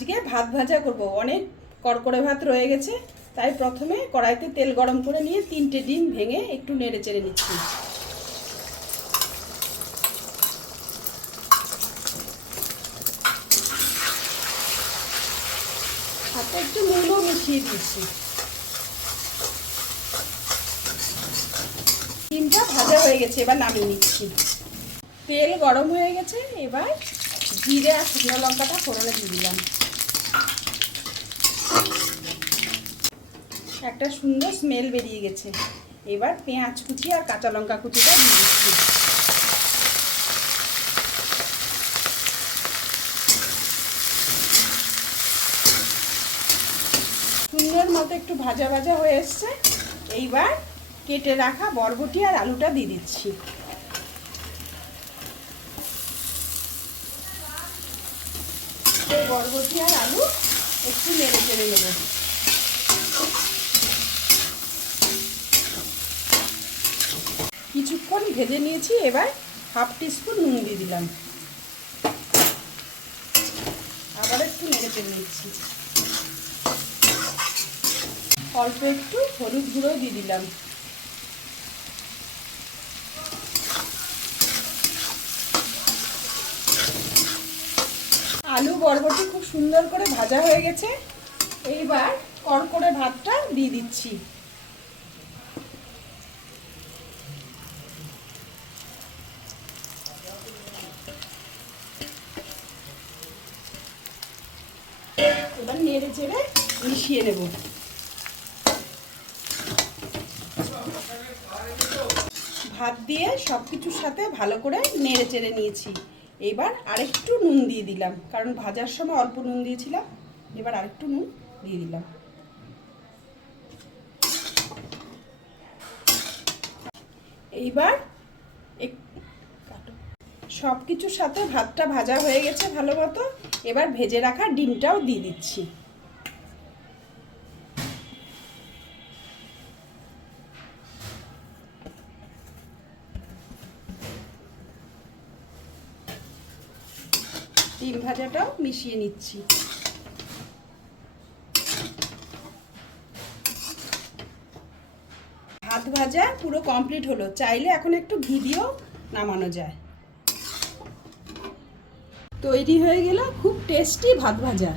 আজকে ভাত ভাজা করব। অনেক কড়কড়ে ভাত রয়ে গেছে, তাই প্রথমে কড়াইতে তেল গরম করে নিয়ে 3টে ডিম ভেঙে একটু নেড়ে চেড়ে নিচ্ছি। সাথে একটু নুনও মিশিয়ে দিচ্ছি। ডিমটা ভাজা হয়ে গেছে, এবার নামিয়ে নিচ্ছি। তেল গরম হয়ে গেছে, এবার জিরে আর শুকনো লঙ্কাটা ফোড়নে দিয়ে দিলাম। একটা সুন্দর স্মেল বেরিয়ে গেছে। এবার পেঁয়াজ কুচি আর কাঁচা লঙ্কা কুচিটা দিয়ে দিচ্ছি। সুন্দর মতো একটু ভাজা ভাজা হয়ে এসছে। এইবার কেটে রাখা বরবটি আর আলুটা দিয়ে দিচ্ছি। এই বরবটি আর আলু একটু নেড়ে চেড়ে নেব। কিছুক্ষণ ভেজে নিয়েছি, এবার হাফ টিস্পুন নুন দিয়ে দিলাম। আবার একটু নেড়ে চেড়ে নিচ্ছি। অল্প একটু হলুদ গুঁড়ো দিয়ে দিলাম। আলু বরবটি খুব সুন্দর করে ভাজা হয়ে গেছে। এইবার কড়কড়ে ভাতটা দিয়ে দিচ্ছি। এবার নেড়ে চেড়ে মিশিয়ে নেব। ভাত দিয়ে সব কিছুর সাথে ভালো করে নেড়ে চেড়ে নিয়েছি। এবার আরেকটু নুন দিয়ে দিলাম, কারণ ভাজার সময় অল্প নুন দিয়েছিলাম। এবার আরেকটু নুন দিয়ে দিলাম। এইবার সব কিছুর সাথে ভাতটা ভাজা হয়ে গেছে ভালো মতো। এবার ভেজে রাখা ডিমটাও দিয়ে দিচ্ছি। ডিম ভাজাটাও মিশিয়ে নিচ্ছি। ভাত ভাজা পুরো কমপ্লিট হলো। চাইলে এখন একটু ঘি দিয়েও নামানো যায়। তৈরি হয়ে গেল খুব টেস্টি ভাত ভাজা।